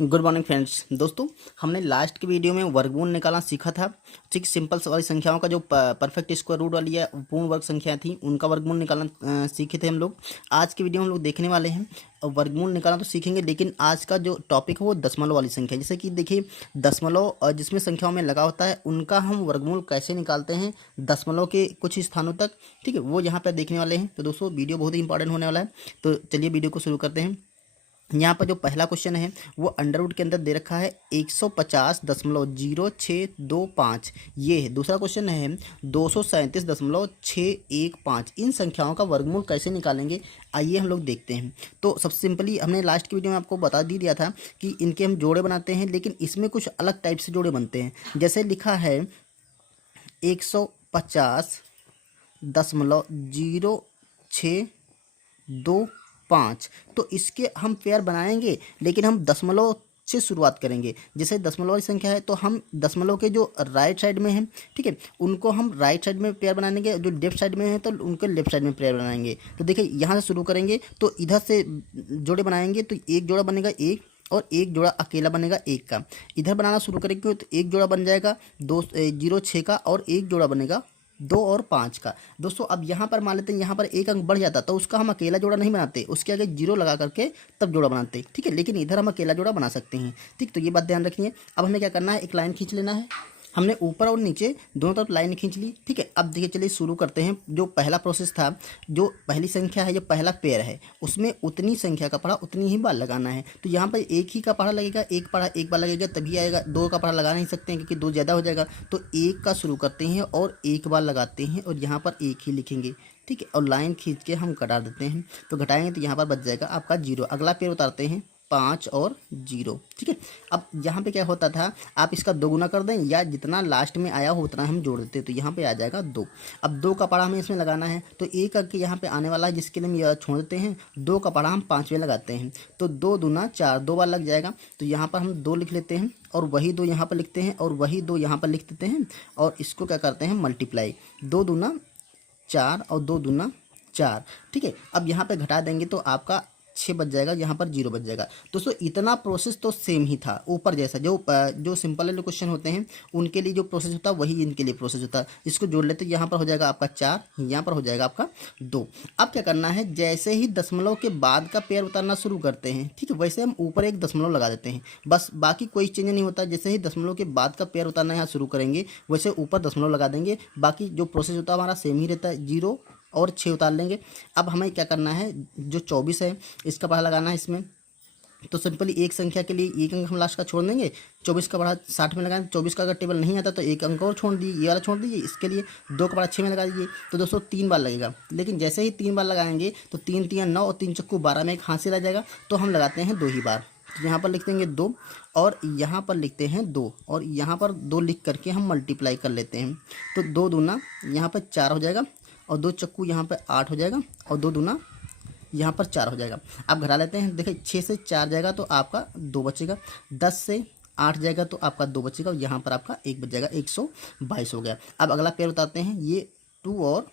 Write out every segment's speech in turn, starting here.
Good morning friends. दोस्तों, हमने last की वीडियो में वर्गमूल निकालना सीखा था। ठीक, सिंपल वाली संख्याओं का जो परफेक्ट स्क्वायर रूट वाली या पूर्ण वर्ग संख्या थी उनका वर्गमूल निकालना सीखे थे हम लोग। आज की वीडियो में हम लोग देखने वाले हैं और वर्गमूल निकालना तो सीखेंगे, लेकिन आज का जो टॉपिक है वो दशमलव वाली संख्या। जैसे कि देखिए, दशमलव जिसमें संख्याओं में लगा होता है उनका हम वर्गमूल कैसे निकालते हैं दशमलव के कुछ स्थानों तक। ठीक है, वो यहाँ पर देखने वाले हैं। तो दोस्तों, वीडियो बहुत ही इंपॉर्टेंट होने वाला है। तो चलिए वीडियो को शुरू करते हैं। यहाँ पर जो पहला क्वेश्चन है वो अंडर रूट के अंदर दे रखा है 150.0625, ये है। दूसरा क्वेश्चन है 237.615। इन संख्याओं का वर्गमूल कैसे निकालेंगे, आइए हम लोग देखते हैं। तो सबसे सिंपली हमने लास्ट की वीडियो में आपको बता दिया था कि इनके हम जोड़े बनाते हैं, लेकिन इसमें कुछ अलग टाइप से जोड़े बनते हैं। जैसे लिखा है 150.0625, तो इसके हम पेयर बनाएंगे, लेकिन हम दशमलव से शुरुआत करेंगे। जैसे दशमलव वाली संख्या है तो हम दशमलव के जो राइट साइड में है, ठीक है, उनको हम राइट साइड में पेयर बनाएंगे। जो लेफ्ट साइड में है तो उनको लेफ्ट साइड में पेयर बनाएंगे। तो देखिए, यहाँ से शुरू करेंगे तो इधर से जोड़े बनाएंगे तो एक जोड़ा बनेगा एक, और एक जोड़ा अकेला बनेगा एक का। इधर बनाना शुरू करेंगे तो एक जोड़ा बन जाएगा 206 का, और एक जोड़ा बनेगा 2 और 5 का। दोस्तों, अब यहाँ पर मान लेते हैं, यहाँ पर एक अंक बढ़ जाता तो उसका हम अकेला जोड़ा नहीं बनाते, उसके आगे जीरो लगा करके तब जोड़ा बनाते। ठीक है, लेकिन इधर हम अकेला जोड़ा बना सकते हैं। ठीक, तो ये बात ध्यान रखिए। अब हमें क्या करना है, एक लाइन खींच लेना है। हमने ऊपर और नीचे दोनों तरफ लाइन खींच ली। ठीक है, अब देखिए, चलिए शुरू करते हैं। जो पहला प्रोसेस था, जो पहली संख्या है, जो पहला पेयर है, उसमें उतनी संख्या का पढ़ा उतनी ही बार लगाना है। तो यहाँ पर एक ही का पढ़ा लगेगा, एक पढ़ा एक बार लगेगा तभी आएगा। दो का पढ़ा लगा नहीं सकते हैं क्योंकि दो ज़्यादा हो जाएगा। तो एक का शुरू करते हैं और एक बार लगाते हैं, और यहाँ पर एक ही लिखेंगे। ठीक है, और लाइन खींच के हम घटा देते हैं। तो घटाएंगे तो यहाँ पर बच जाएगा आपका जीरो। अगला पेयर उतारते हैं 5 और 0। ठीक है, अब यहाँ पे क्या होता था, आप इसका दोगुना कर दें या जितना लास्ट में आया हो उतना हम जोड़ देते, तो यहाँ पे आ जाएगा 2। अब 2 का पढ़ा हमें इसमें लगाना है, तो एक अंक यहाँ पे आने वाला है जिसके लिए हम यह छोड़ देते हैं। 2 का पढ़ा हम 5 में लगाते हैं, तो 2 दूना 4, 2 बार लग जाएगा। तो यहाँ पर हम 2 लिख लेते हैं, और वही 2 यहाँ पर लिखते हैं, और वही 2 यहाँ पर लिख देते हैं, और इसको क्या करते हैं, मल्टीप्लाई। 2 दूना 4 और 2 दूना 4। ठीक है, अब यहाँ पे घटा देंगे तो आपका 6 बच जाएगा, यहाँ पर 0 बच जाएगा। दोस्तों, इतना प्रोसेस तो सेम ही था ऊपर जैसा। जो सिंपल वाले क्वेश्चन होते हैं उनके लिए जो प्रोसेस होता है वही इनके लिए प्रोसेस होता है। इसको जोड़ लेते हैं, यहाँ पर हो जाएगा आपका 4, यहाँ पर हो जाएगा आपका 2। अब क्या करना है, जैसे ही दशमलव के बाद का पेयर उतारना शुरू करते हैं, ठीक है, वैसे हम ऊपर एक दशमलव लगा देते हैं, बस। बाकी कोई चेंज नहीं होता। जैसे ही दशमलव के बाद का पेयर उतारना यहाँ शुरू करेंगे वैसे ऊपर दशमलव लगा देंगे। बाकी जो प्रोसेस होता है हमारा सेम ही रहता है, 0 और 6 उतार लेंगे। अब हमें क्या करना है, जो 24 है इसका पढ़ा लगाना है इसमें। तो सिंपली एक संख्या के लिए एक अंक हम लास्ट का छोड़ देंगे। 24 का पढ़ा 60 में लगाएंगे। 24 का अगर टेबल नहीं आता तो एक अंक और छोड़ दीजिए, ये वाला छोड़ दीजिए। इसके लिए 2 का पढ़ा 6 में लगा दीजिए। तो दोस्तों 3 बार लगेगा, लेकिन जैसे ही 3 बार लगाएंगे तो 3 3 9 और 3 चक्कू 12 में एक हासिल आ जाएगा। तो हम लगाते हैं 2 ही बार। तो यहाँ पर लिख देंगे 2, और यहाँ पर लिखते हैं 2, और यहाँ पर 2 लिख करके हम मल्टीप्लाई कर लेते हैं। तो 2 दूना यहाँ पर 4 हो जाएगा, और 2 चक्कू यहाँ पर 8 हो जाएगा, और 2 दूना यहाँ पर 4 हो जाएगा। अब घटा लेते हैं। देखिए, 6 से 4 जाएगा तो आपका 2 बचेगा, 10 से 8 जाएगा तो आपका 2 बचेगा, और यहाँ पर आपका 1 बच जाएगा। 122 हो गया। अब अगला पेयर उतारते हैं, ये 2 और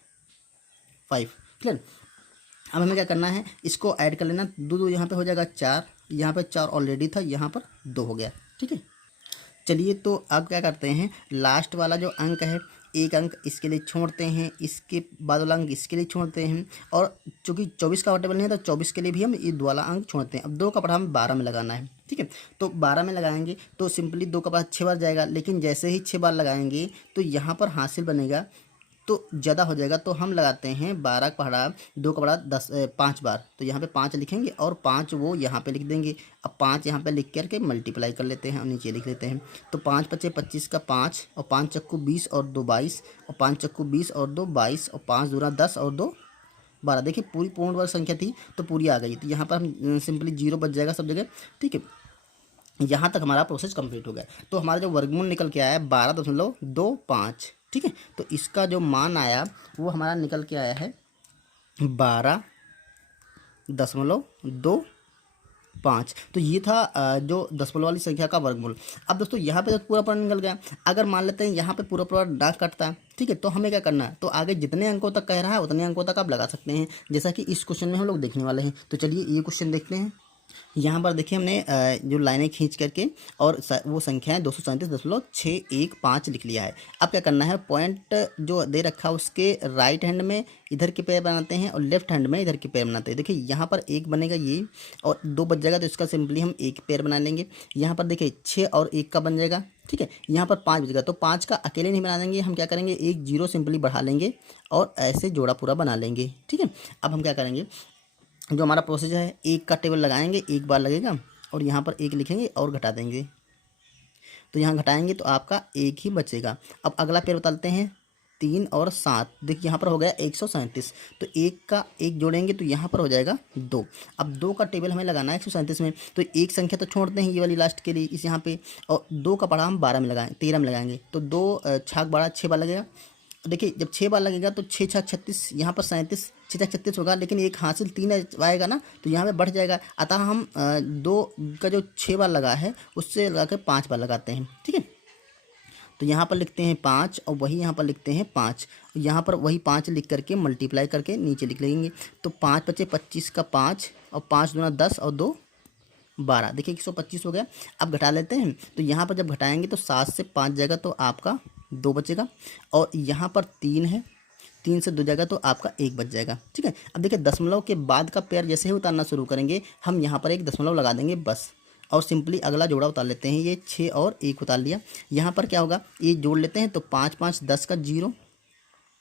5। क्लियर। अब हमें क्या करना है, इसको ऐड कर लेना। 2 2 यहाँ पर हो जाएगा 4, यहाँ पर 4 ऑलरेडी था, यहाँ पर 2 हो गया। ठीक है, चलिए तो अब क्या करते हैं, लास्ट वाला जो अंक है एक अंक इसके लिए छोड़ते हैं, इसके बाद वाला अंक इसके लिए छोड़ते हैं, और चूंकि 24 का टेबल नहीं है तो 24 के लिए भी हम ये दो वाला अंक छोड़ते हैं। अब 2 का पढ़ा हमें 12 में लगाना है। ठीक है, तो 12 में लगाएंगे तो सिंपली 2 का पढ़ा 6 बार जाएगा, लेकिन जैसे ही 6 बार लगाएंगे तो यहाँ पर हासिल बनेगा तो ज़्यादा हो जाएगा। तो हम लगाते हैं 12 का पढ़ा 2 का पढ़ा 5 बार। तो यहाँ पे 5 लिखेंगे, और 5 वो यहाँ पे लिख देंगे। अब 5 यहाँ पे लिख करके मल्टीप्लाई कर लेते हैं, और नीचे लिख लेते हैं। तो 5 पचे 25 का 5, और 5 चक्कू 20 और 2 22, और 5 चक्कू 20 और 2 22, और 5 दूना 10 और 2 12। देखिए, पूरी पूर्ण वर्ग संख्या थी तो पूरी आ गई। तो यहाँ पर हम सिंपली 0 बच जाएगा सब जगह। ठीक है, यहाँ तक हमारा प्रोसेस कंप्लीट हो गया। तो हमारा जो वर्गमूल निकल के आया है 12.25। ठीक है, तो इसका जो मान आया वो हमारा निकल के आया है 12.25। तो ये था जो दशमलव वाली संख्या का वर्गमूल। अब दोस्तों, यहाँ पे तो पूरा पूरा निकल गया। अगर मान लेते हैं यहाँ पे पूरा पूरा ना कटता है, ठीक है, तो हमें क्या करना है, तो आगे जितने अंकों तक कह रहा है उतने अंकों तक आप लगा सकते हैं, जैसा कि इस क्वेश्चन में हम लोग देखने वाले हैं। तो चलिए ये क्वेश्चन देखते हैं। यहाँ पर देखिए हमने जो लाइनें खींच करके और वो संख्याएं 237.615 लिख लिया है। अब क्या करना है, पॉइंट जो दे रखा है उसके राइट हैंड में इधर के पैर बनाते हैं और लेफ्ट हैंड में इधर के पैर बनाते हैं। देखिए यहाँ पर एक बनेगा ये और दो बच जाएगा, तो इसका सिंपली हम एक पैर बना लेंगे। यहाँ पर देखिए 6 और 1 का बन जाएगा, ठीक है। यहाँ पर 5 बचेगा, तो 5 का अकेले नहीं बना देंगे, हम क्या करेंगे, एक जीरो सिंपली बढ़ा लेंगे और ऐसे जोड़ा पूरा बना लेंगे, ठीक है। अब हम क्या करेंगे, जो हमारा प्रोसीजर है, एक का टेबल लगाएंगे, एक बार लगेगा और यहाँ पर एक लिखेंगे और घटा देंगे, तो यहाँ घटाएंगे तो आपका एक ही बचेगा। अब अगला पेड़ बताते हैं 3 और 7। देखिए यहाँ पर हो गया 137, तो एक का एक जोड़ेंगे तो यहाँ पर हो जाएगा 2। अब 2 का टेबल हमें लगाना है 137 में, तो एक संख्या तो छोड़ते हैं ये वाली लास्ट के लिए इस यहाँ पे, और 2 का पढ़ा हम 12 में लगाएं 13 में लगाएंगे, तो 2 छाक 12 6 बार लगेगा। देखिए जब 6 बार लगेगा तो 6 छक 36, यहाँ पर 37, 6 छक 36 होगा, लेकिन एक हासिल 3 आएगा ना, तो यहाँ पे बढ़ जाएगा। अतः हम 2 का जो 6 बार लगा है उससे लगा के 5 बार लगाते हैं, ठीक है। तो यहाँ पर लिखते हैं 5 और वही यहाँ पर लिखते हैं 5, यहाँ पर वही 5 लिख करके मल्टीप्लाई करके नीचे लिख लेंगे। तो 5 बचे 25 का 5 और 5 दूना 10 और 2 12। देखिए 125 हो गया। अब घटा लेते हैं, तो यहाँ पर जब घटाएंगे तो 7 से 5 जाएगा तो आपका 2 बचेगा, और यहाँ पर 3 है, 3 से 2 जाएगा तो आपका 1 बच जाएगा, ठीक है। अब देखिए दशमलव के बाद का पैर जैसे ही उतारना शुरू करेंगे हम यहाँ पर एक दशमलव लगा देंगे बस, और सिंपली अगला जोड़ा उतार लेते हैं। ये 6 और 1 उतार लिया। यहाँ पर क्या होगा, ये जोड़ लेते हैं तो 5 5 10 का 0,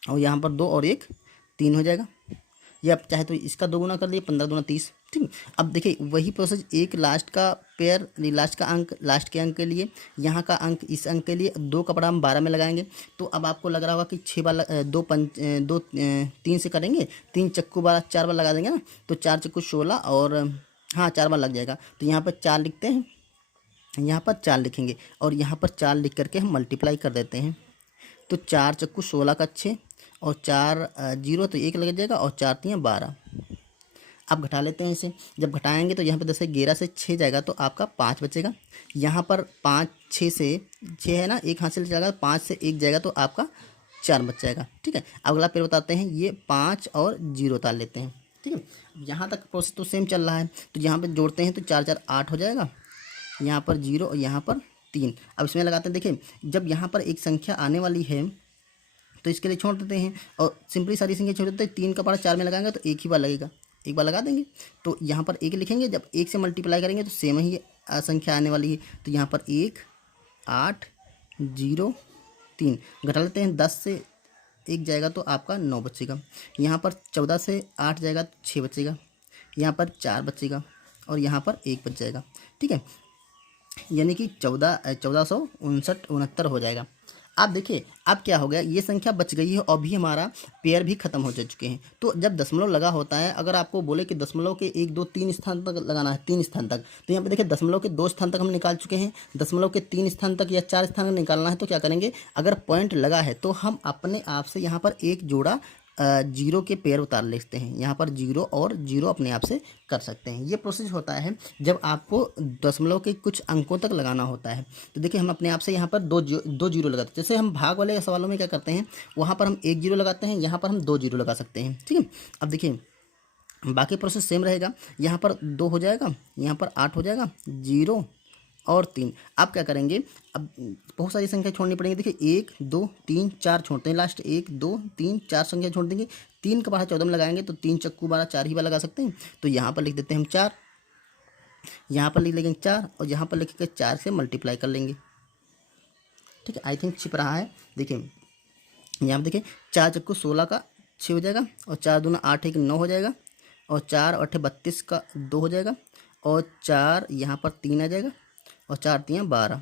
और यहाँ पर 2 और 1 3 हो जाएगा। ये आप चाहे तो इसका 2 गुना कर लिए, 15 दूना 30, ठीक। अब देखिए वही प्रोसेस, एक लास्ट का पेयर, लास्ट का अंक लास्ट के अंक के लिए, यहाँ का अंक इस अंक के लिए, 2 का पड़ा हम 12 में लगाएंगे। तो अब आपको लग रहा होगा कि 6 बार 3 से करेंगे, 3 चक्कू 12, 4 बार लगा देंगे ना, तो 4 चक्कू 16 और हाँ 4 बार लग जाएगा। तो यहाँ पर 4 लिखते हैं, यहाँ पर 4 लिखेंगे और यहाँ पर 4 लिख करके हम मल्टीप्लाई कर देते हैं। तो 4 चक्कू 16 का 6 और 4 जीरो तो 1 लग जाएगा, और 4 3 12। अब घटा लेते हैं इसे। जब घटाएंगे तो यहाँ पे जैसे 11 से 6 जाएगा तो आपका 5 बचेगा। यहाँ पर 5 6 से 6 है ना, एक हासिल जाएगा, 5 से 1 जाएगा तो आपका 4 बच जाएगा, ठीक है। अगला पेड़ बताते हैं, ये 5 और 0 उतार लेते हैं, ठीक है। यहाँ तक प्रोसेस तो सेम चल रहा है, तो यहाँ पर जोड़ते हैं तो 4 4 8 हो जाएगा, यहाँ पर 0 और यहाँ पर 3। अब इसमें लगाते हैं, देखिए जब यहाँ पर एक संख्या आने वाली है तो इसके लिए छोड़ देते हैं और सिंपली सारी संख्या छोड़ देते हैं। 3 का पढ़ा 4 में लगाएंगे तो एक ही बार लगेगा, एक बार लगा देंगे। तो यहाँ पर 1 लिखेंगे, जब 1 से मल्टीप्लाई करेंगे तो सेम ही संख्या आने वाली है। तो यहाँ पर 1 8 0 3 घटा लेते हैं, 10 से 1 जाएगा तो आपका 9 बचेगा। यहाँ पर 14 से 8 जाएगा तो 6 बचेगा, यहाँ पर 4 बचेगा और यहाँ पर 1 बच जाएगा, ठीक है। यानी कि 1469 हो जाएगा। आप देखिए अब क्या हो गया, ये संख्या बच गई है और भी हमारा पेयर भी खत्म हो जा चुके हैं। तो जब दशमलव लगा होता है, अगर आपको बोले कि दशमलव के 1 2 3 स्थान तक लगाना है, 3 स्थान तक, तो यहाँ पे देखिए दशमलव के 2 स्थान तक हम निकाल चुके हैं। दशमलव के 3 स्थान तक या 4 स्थान तक निकालना है तो क्या करेंगे, अगर पॉइंट लगा है तो हम अपने आप से यहाँ पर एक जोड़ा जीरो के पेयर उतार लेते हैं। यहाँ पर 0 और 0 अपने आप से कर सकते हैं। ये प्रोसेस होता है जब आपको दशमलव के कुछ अंकों तक लगाना होता है। तो देखिए हम अपने आप से यहाँ पर दो जीरो लगाते हैं। जैसे हम भाग वाले सवालों में क्या करते हैं, वहाँ पर हम 1 0 लगाते हैं, यहाँ पर हम 2 0 लगा सकते हैं, ठीक है। अब देखिए बाकी प्रोसेस सेम रहेगा। यहाँ पर 2 हो जाएगा, यहाँ पर 8 हो जाएगा, 0 और 3। आप क्या करेंगे, अब बहुत सारी संख्या छोड़नी पड़ेगी। देखिए 1 2 3 4 छोड़ते हैं, लास्ट 1 2 3 4 संख्या छोड़ देंगे। 3 का पढ़ा 14 में लगाएंगे तो 3 चक्कू 12, 4 ही बार लगा सकते हैं। तो यहाँ पर लिख देते हैं हम 4, यहाँ पर लिख लेंगे 4 और यहाँ पर लिख के 4 से मल्टीप्लाई कर लेंगे, ठीक है। आई थिंक छिप रहा है। देखिए यहाँ पर देखिए 4 चक्कू 16 का 6 हो जाएगा, और 4 दूना 8 1 9 हो जाएगा, और 4 8 32 का 2 हो जाएगा, और 4 यहाँ पर 3 आ जाएगा, और 4 3 12।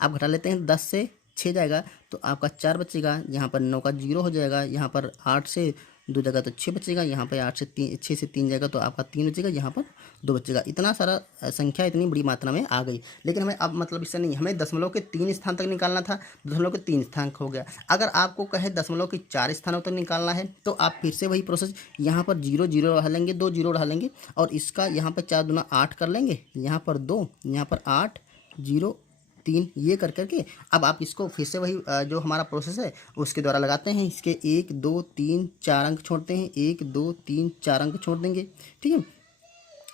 आप घटा लेते हैं, 10 से 6 जाएगा तो आपका 4 बचेगा, यहाँ पर 9 का 0 हो जाएगा, यहाँ पर 8 से 2 जाएगा तो 6 बचेगा, यहाँ पर 8 से 3 6 से 3 जाएगा तो आपका 3 बचेगा, यहाँ पर 2 बचेगा। इतना सारा संख्या इतनी बड़ी मात्रा में आ गई। लेकिन हमें अब मतलब इससे नहीं, हमें दशमलव के 3 स्थान तक निकालना था, दशमलव के 3 स्थान हो गया। अगर आपको कहे दशमलव के 4 स्थानों तक निकालना है तो आप फिर से वही प्रोसेस, यहाँ पर 0 0 बढ़ा लेंगे, 2 0 बढ़ा लेंगे, और इसका यहाँ पर 4 दूना 8 कर लेंगे, यहाँ पर 2, यहाँ पर 8 0 3, ये कर करके अब आप इसको फिर से वही जो हमारा प्रोसेस है उसके द्वारा लगाते हैं। इसके 1 2 3 4 अंक छोड़ते हैं, 1 2 3 4 अंक छोड़ देंगे, ठीक है।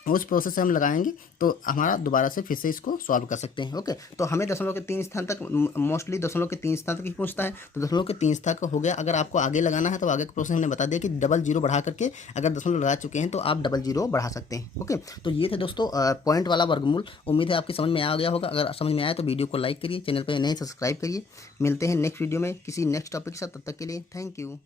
उस प्रोसेस से हम लगाएंगे तो हमारा दोबारा से फिर से इसको सॉल्व कर सकते हैं। ओके, तो हमें दशमलव के 3 स्थान तक, मोस्टली दशमलव के 3 स्थान तक ही पूछता है, तो दशमलव के 3 स्थान का हो गया। अगर आपको आगे लगाना है तो आगे का प्रोसेस हमने बता दिया कि डबल जीरो बढ़ा करके अगर दशमलव लगा चुके हैं तो आप डबल जीरो बढ़ा सकते हैं। ओके, तो ये थे दोस्तों पॉइंट वाला वर्गमूल। उम्मीद है आपकी समझ में आ गया होगा। अगर समझ में आया तो वीडियो को लाइक करिए, चैनल पर नए सब्सक्राइब करिए। मिलते हैं नेक्स्ट वीडियो में किसी नेक्स्ट टॉपिक के साथ, तब तक के लिए थैंक यू।